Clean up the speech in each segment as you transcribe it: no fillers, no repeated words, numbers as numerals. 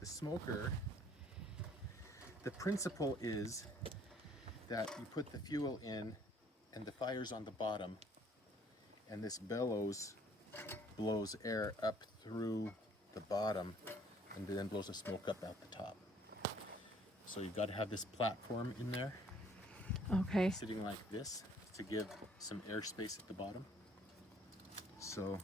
the smoker, the principle is that you put the fuel in and the fire's on the bottom, and this bellows blows air up through the bottom and then blows the smoke up out the top. So you've got to have this platform in there, Okay. sitting like this, to give some airspace at the bottom. So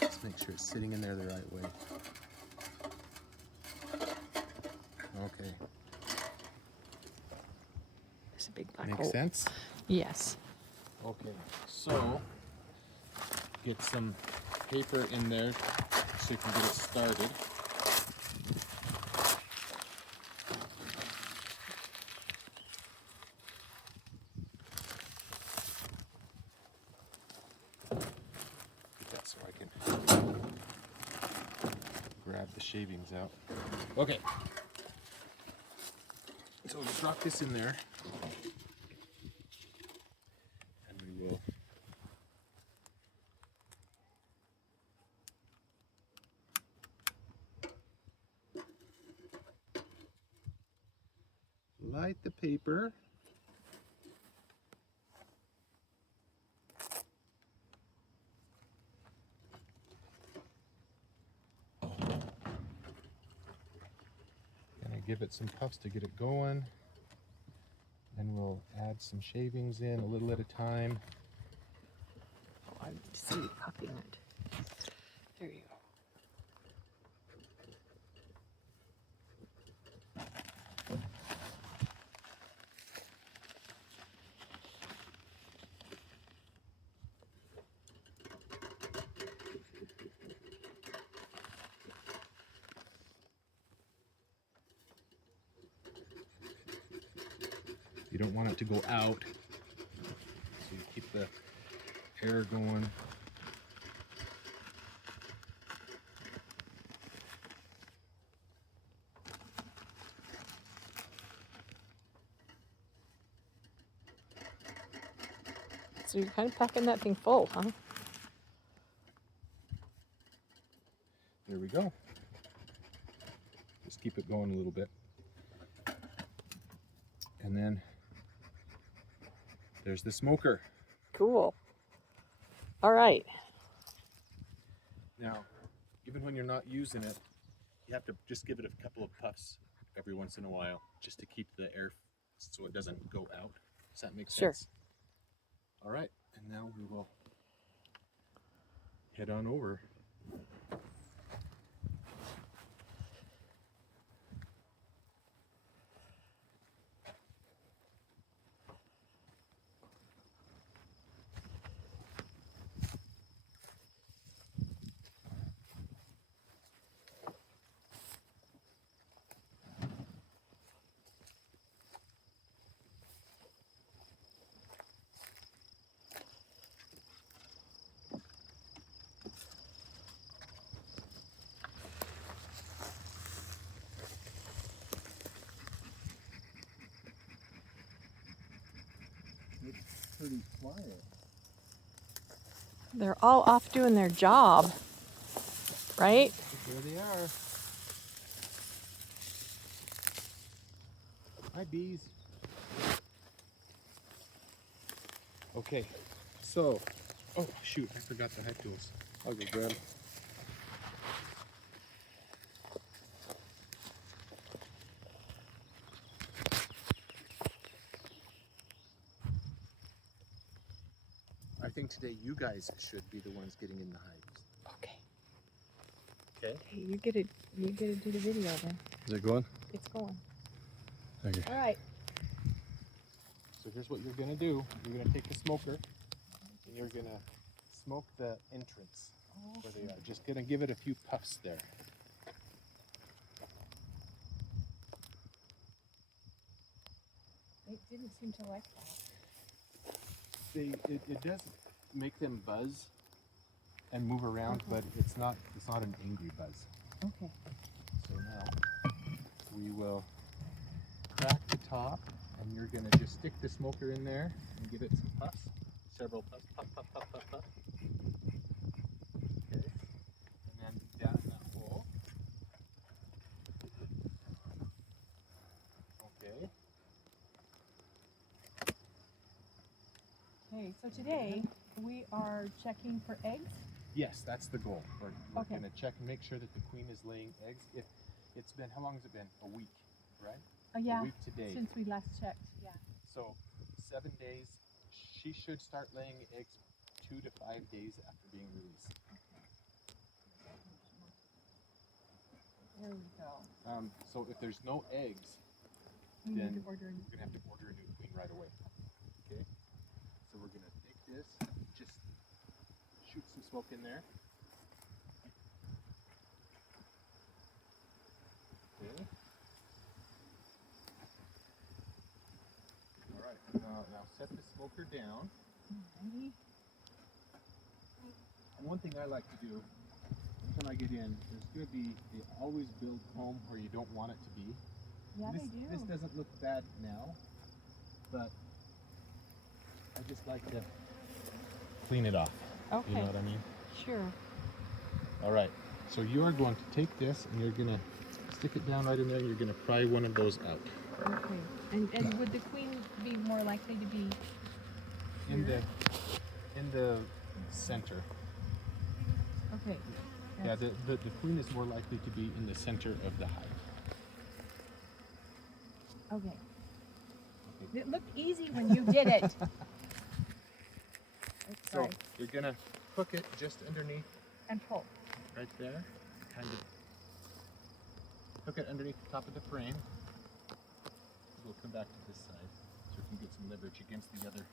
just make sure it's sitting in there the right way. Okay, There's a big black makes hole. sense? Yes. Okay, so get some paper in there so you can get it started. Get that so I can grab the shavings out. Okay, so we'll drop this in there, and we will light the paper. Gonna give it some puffs to get it going. Then we'll add some shavings in a little at a time. Oh, I see you puffing it. There you go. You don't want it to go out, so you keep the air going. So you're kind of packing that thing full, huh? There we go. Just keep it going a little bit. And then there's the smoker. Cool. All right. Now, even when you're not using it, you have to just give it a couple of puffs every once in a while, just to keep the air so it doesn't go out. Does that make Sure. sense? All right, and now we will head on over. It's pretty quiet. They're all off doing their job, right? There they are. Hi, bees. Okay, so, oh shoot, I forgot the head tools. I'll go grab. I think today you guys should be the ones getting in the hives. Okay. Okay. Hey, you get to do the video then. Is it going? It's going. Okay. All right. So here's what you're gonna do. You're gonna take the smoker and you're gonna smoke the entrance where they are. Just gonna give it a few puffs there. They didn't seem to like that. It does make them buzz and move around, but it's not an angry buzz. Okay. So now we will crack the top, and you're gonna just stick the smoker in there and give it some puffs, several puffs, puff, puff, puff, puff, puff. Okay. And then So today we are checking for eggs. Yes, that's the goal. We're Okay. going to check and make sure that the queen is laying eggs. If it's been, how long has it been? A week, right? Oh yeah, A week today. since we last checked. Yeah. So 7 days, she should start laying eggs 2 to 5 days after being released. There we go. So if there's no eggs, We then need to order. we're gonna have to order a new queen right away. Okay. So we're gonna take this, just shoot some smoke in there. Okay. All right. Now set the smoker down. Alrighty. And one thing I like to do when I get in, there's going to be, they always build home where you don't want it to be. Yeah, this, they do. This doesn't look bad now, but I just like to clean it off. Okay. You know what I mean? Sure. All right. So you are going to take this and you're going to stick it down right in there and you're going to pry one of those out. Okay. And would the queen be more likely to be In here? the center. Okay. Yeah, the queen is more likely to be in the center of the hive. Okay. It looked easy when you did it. Let's So try. you're going to hook it just underneath And pull. right there. Kind of hook it underneath the top of the frame. We'll come back to this side so we can get some leverage against the other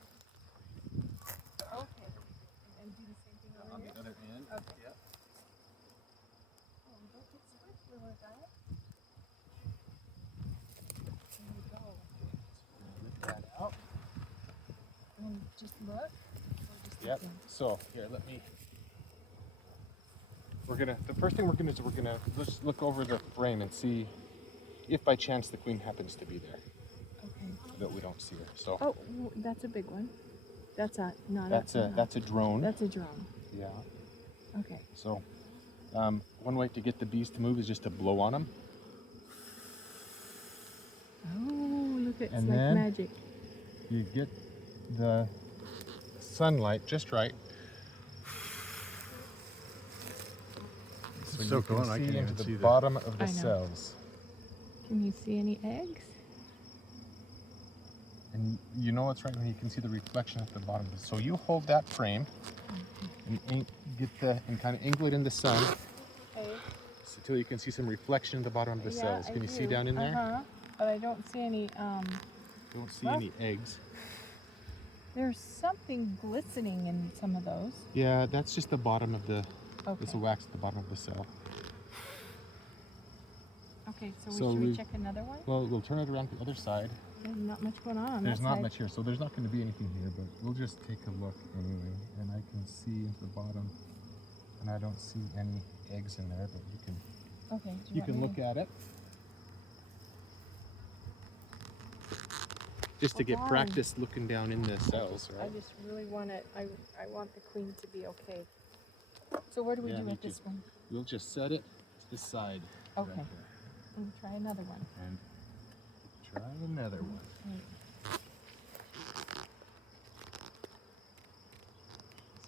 Okay. And do the same thing on the other end. Okay. Yep. Oh, don't get squishy with that. There we go. Lift that out. And just look. Or just Yep. listen? So here, let me. The first thing we're gonna do is we're gonna just look over the frame and see if by chance the queen happens to be there, Okay. but we don't see her. So Oh, that's a big one. That's a not that's a drone. That's a drone. Yeah. Okay. So one way to get the bees to move is just to blow on them. Oh, look, it's And like then- magic. You get the sunlight just right. So So you cool, can I see can't into even the see that. bottom of the I know. cells. Can you see any eggs? And you know it's right when you can see the reflection at the bottom. So you hold that frame and kind of angle it in the sun Okay. until you can see some reflection in the bottom of the cells. Can you see down in there? Uh-huh. But I don't see any, Don't see well- any eggs. there's something glistening in some of those. Yeah, that's just the bottom of the, Okay. it's a wax at the bottom of the cell. Okay, so, So should we we- check another one? Well, we'll turn it around to the other side. There's not much going on. There's that not side. much here, so there's not going to be anything here, but we'll just take a look anyway. And I can see into the bottom, and I don't see any eggs in there, but Okay. do you want can me look at it. Just to Oh, get darn. practice looking down in the cells, I right? just really want it. I want the queen to be okay. So what do we Yeah, do me with too. this one? We'll just set it to the side. Okay. Right there. We'll try another one. And try another one. Right.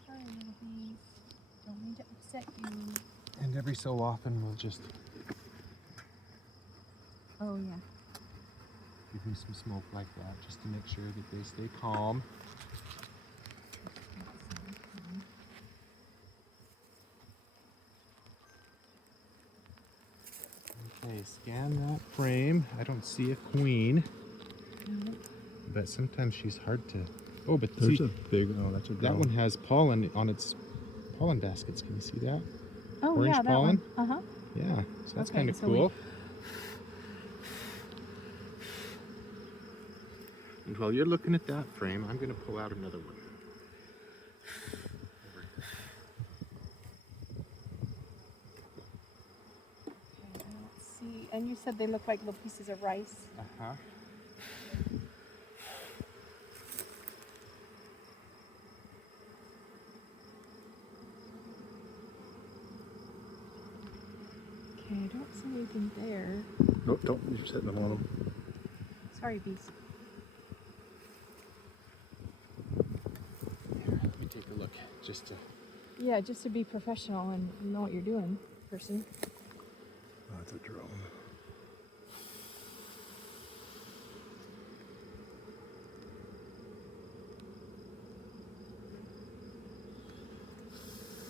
Sorry, little bees. Don't mean to upset you. And every so often, we'll just Oh yeah. give them some smoke like that, just to make sure that they stay calm. Okay, scan that frame. I don't see a queen, No. but sometimes she's hard to. Oh, but There's see, a big, oh, that's a that drone. one has pollen on its pollen baskets. Can you see that? Oh Orange yeah, that pollen? one. Uh huh. Yeah, so that's Okay, kind of so we- cool. And while you're looking at that frame, I'm going to pull out another one. Okay, I don't see. And you said they look like little pieces of rice. Uh-huh. Okay, I don't see anything there. Nope, don't, you're setting them on them. Sorry, bees. just to. Yeah, just to be professional and know what you're doing, person. Oh, that's a drone.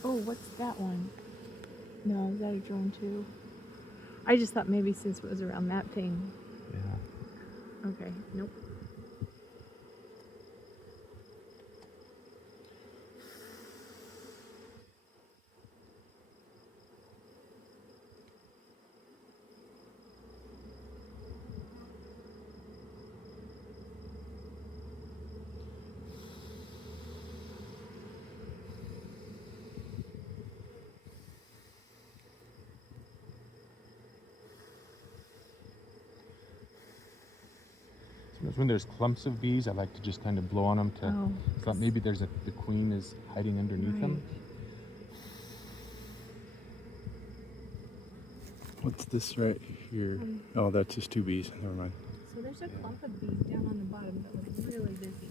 Oh, what's that one? No, is that a drone too? I just thought maybe since it was around that thing. Yeah. Okay, nope. Sometimes when there's clumps of bees, I like to just kind of blow on them to. Oh, So maybe the queen is hiding underneath them. What's this right here? Oh, that's just 2 bees. Never mind. So there's a clump of bees down on the bottom that look really busy.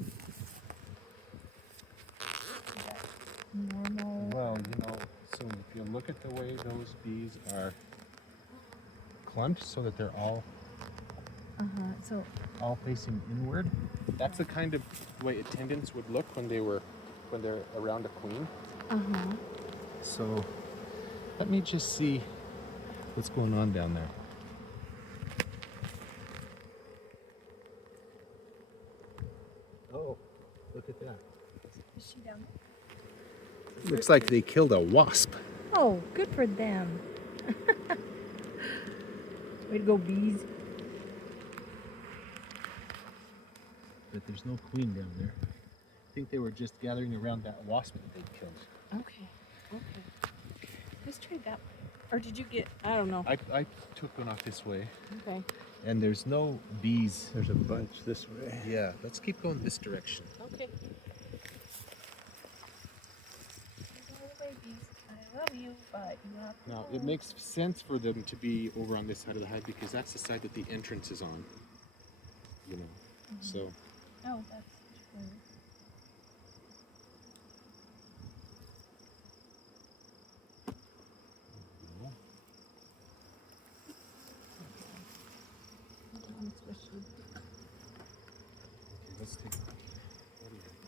Is that normal? Well, so if you look at the way those bees are clumped so that they're all So, facing inward, that's the kind of way attendants would look when they're around a queen. So let me just see what's going on down there. Oh, look at that. Is she down Looks like they killed a wasp. there? Oh, good for them. Way to go, bees. But there's no queen down there. I think they were just gathering around that wasp that they killed. Okay, okay. Let's try that way. Or did you get, I don't know. I took one off this way, Okay. and there's no bees. There's a bunch this way. Yeah, let's keep going this direction. Okay. I love you, but you have to Now, go. it makes sense for them to be over on this side of the hive because that's the side that the entrance is on. So Oh, that's true. let's take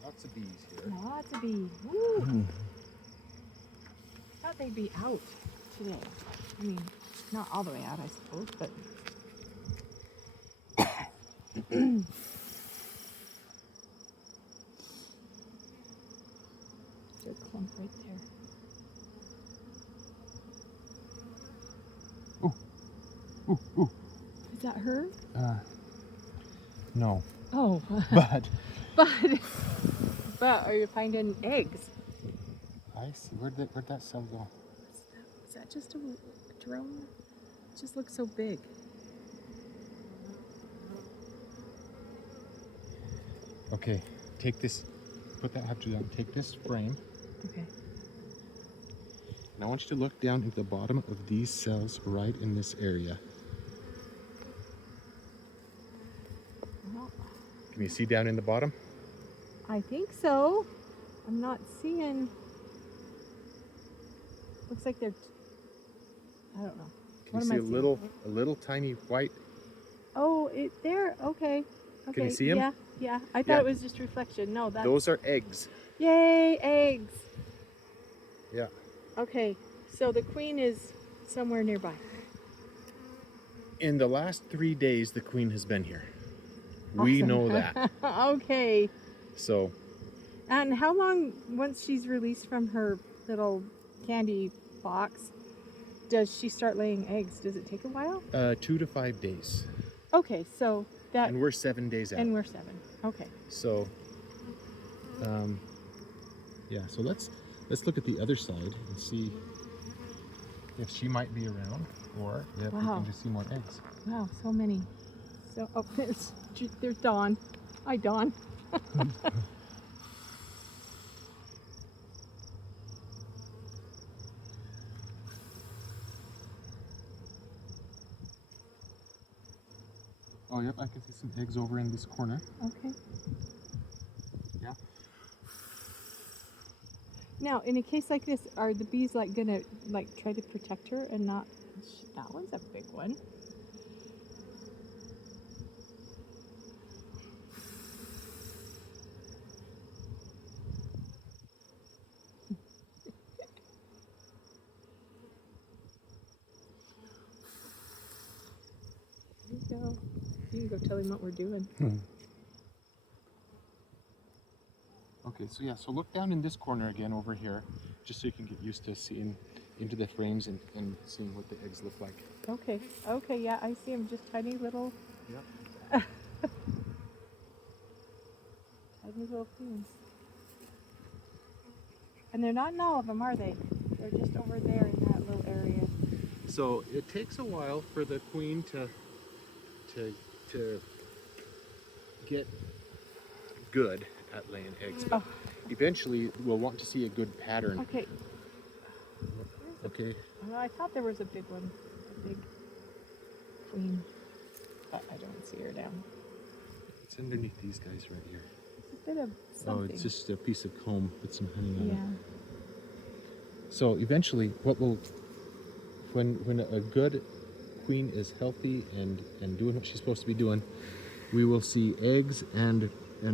lots of bees here. Lots of bees. Woo! Thought they'd be out today. I mean, not all the way out, I suppose, but. There's a clump right there. Ooh. Is that her? No, Oh, but but are you finding eggs? I see. Where'd that cell go? Is that just a drone? It just looks so big. Okay, take this. Put that hatchet down. Take this frame, Okay. and I want you to look down at the bottom of these cells right in this area. Well, Can you see down in the bottom? I think so. I'm not seeing. Looks like they're. I don't know. Can What you am I see seeing? a little tiny white? Oh, it there. Okay. Okay. you see 'em? Yeah. Yeah. I thought Yeah. it was just reflection. No, that's. Those are eggs. Yay, eggs. Yeah. Okay. So the queen is somewhere nearby. In the last 3 days, the queen has been here. We Awesome. know that. Okay. So And how long, once she's released from her little candy box, does she start laying eggs? Does it take a while? 2 to 5 days, Okay, so that, and we're 7 days out. and we're 7. Okay. So, yeah. So let's look at the other side and see if she might be around, or if we Wow. can just see more eggs. Wow, so many. So, oh, there's Dawn. Hi, Dawn. Oh, yep. I can see some eggs over in this corner. Okay. Yeah. Now, in a case like this, are the bees like gonna like try to protect her and not? That one's a big one. There you go. You can go tell him what we're doing. Okay, so yeah, so look down in this corner again over here, just so you can get used to seeing into the frames and seeing what the eggs look like. Okay. Okay. Yeah, I see them. Just tiny little, Yep. tiny little queens. And they're not in all of them, are they? They're just over there in that little area. So it takes a while for the queen to get good at laying eggs, but eventually we'll want to see a good pattern. Okay. Okay. Well, I thought there was a big one, a big queen, but I don't see her down. It's underneath these guys right here. It's a bit of Oh, something. it's just a piece of comb with some honey on Yeah. it. So eventually, when a good queen is healthy and doing what she's supposed to be doing, we will see eggs and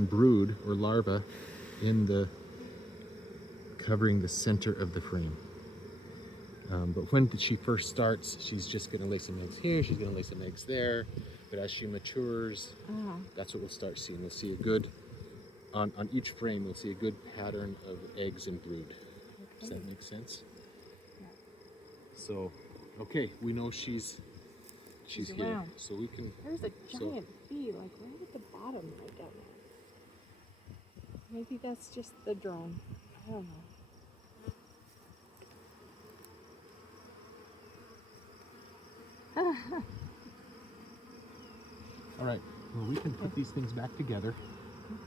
brood or larvae in the covering the center of the frame. But when she first starts, she's just going to lay some eggs here, she's going to lay some eggs there. But as she matures, that's what we'll start seeing. We'll see a good, on each frame, we'll see a good pattern of eggs and brood. Does that make sense? Yeah. So, okay, we know she's here. around. So we can, There's a giant bee, like right at the bottom, right down there. Maybe that's just the drone. I don't know. all right, well, we can put these things back together.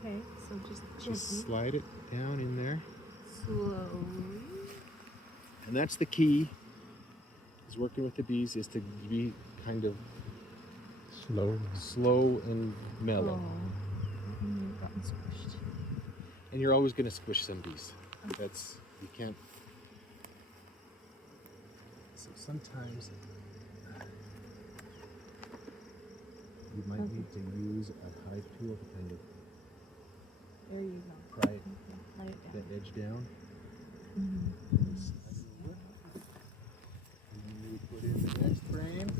Okay, so just Just gently, slide it down in there. slowly. And that's the key, is working with the bees, is to be kind of slow and mellow. You've gotten squished. And you're always going to squish some bees. That's, you can't. So sometimes you might need to use a hive tool to kind of There you go. pry it, Pry it that down. edge down. Mhm. And then we put in the next frame.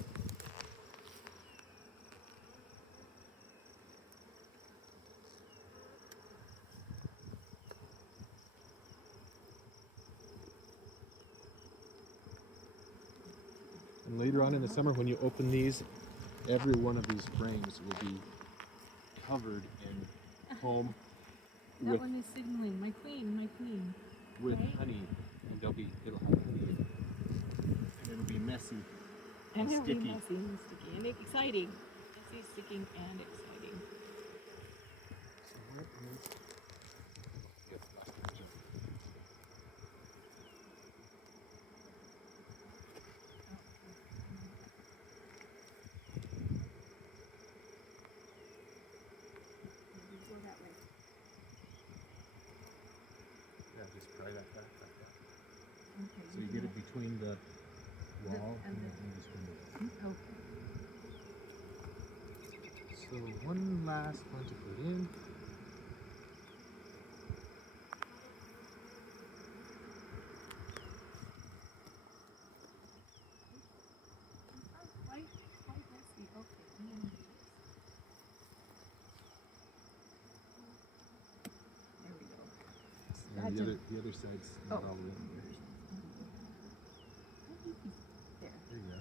And later on in the summer, when you open these, every one of these frames will be covered in comb That with, one is signaling, my queen, with right? honey, and it'll have honey in it. And it'll be messy and it'll be sticky. messy and sticky and exciting. Messy, sticking, and exciting. So where is, yep, lost my jump. Maybe go that way. Yeah, just pry that back like that. Okay. So you get it between the wall and and the- this window. Okay. So one last one to put in. Quite messy. Okay. I'm gonna do this. There we go. And Gotcha. the other side's not all the way in there. There. There you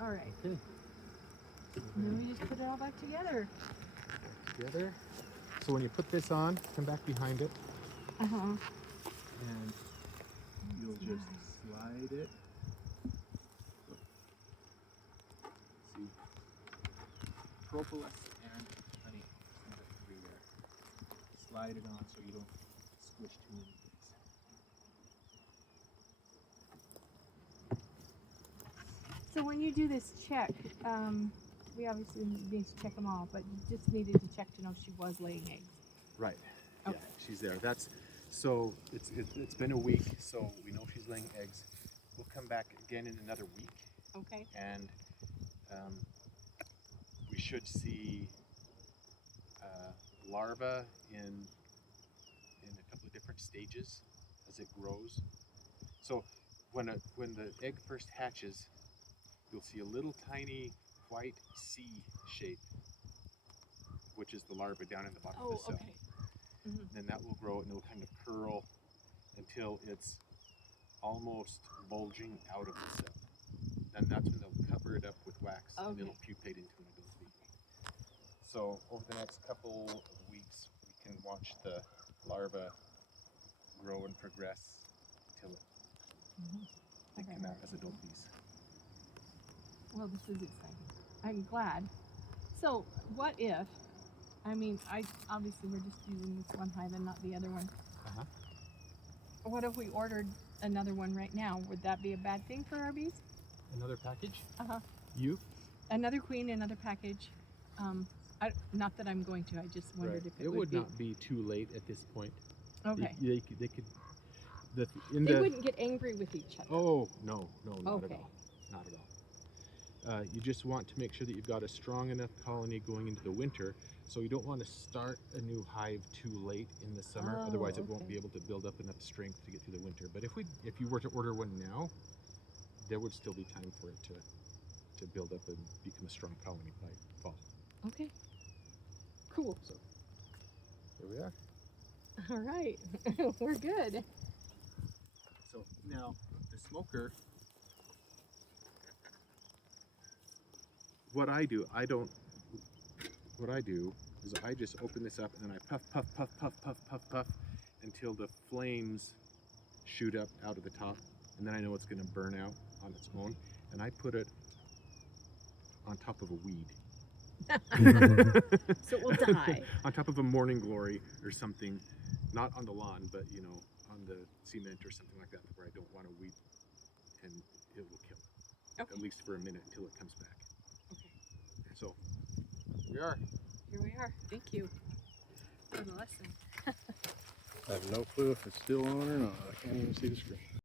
are. All right. Okay. So And then then we just put it all back together. together. So when you put this on, come back behind it, Uh huh. and you'll just slide it. See, propolis and honey everywhere. Slide it on so you don't squish too many things. So when you do this check, we obviously need to check them all, but you just needed to check to know she was laying eggs. Right. Okay. Yeah, she's there. That's So it's been a week, so we know she's laying eggs. We'll come back again in another week, Okay. and we should see larvae in a couple of different stages as it grows. So when the egg first hatches, you'll see a little tiny white C shape, which is the larva down in the bottom of the cell. Then that will grow and it'll kind of curl until it's almost bulging out of the cell. Then that's when they'll cover it up with wax and it'll pupate into an adult bee. So over the next couple of weeks, we can watch the larva grow and progress till they come out as adult bees. Well, this is exciting. I'm glad. So, what if? I mean, obviously we're just using this one hive and not the other one. Uh-huh. What if we ordered another one right now? Would that be a bad thing for our bees? Another package? Uh-huh. You? Another queen, another package. Not that I'm going to. I just wondered if it would be. not be too late at this point. Okay. They could. They wouldn't get angry with each other. Oh no, not at Okay. all. Not at all. You just want to make sure that you've got a strong enough colony going into the winter. So you don't want to start a new hive too late in the summer. Oh, Otherwise, it won't okay. be able to build up enough strength to get through the winter. But if you were to order one now, there would still be time for it to build up and become a strong colony by fall. Okay. Cool. So here we are. All right. We're good. So now the smoker, what I do is I just open this up and then I puff, puff, puff, puff, puff, puff, puff until the flames shoot up out of the top, and then I know it's going to burn out on its own, and I put it on top of a weed. So it will die. On top of a morning glory or something, not on the lawn, but you know, on the cement or something like that, where I don't want a weed, and it will kill it, Okay. at least for a minute until it comes back. Okay. So here we are. Here we are. Thank you for the lesson. I have no clue if it's still on or not. I can't even see the screen.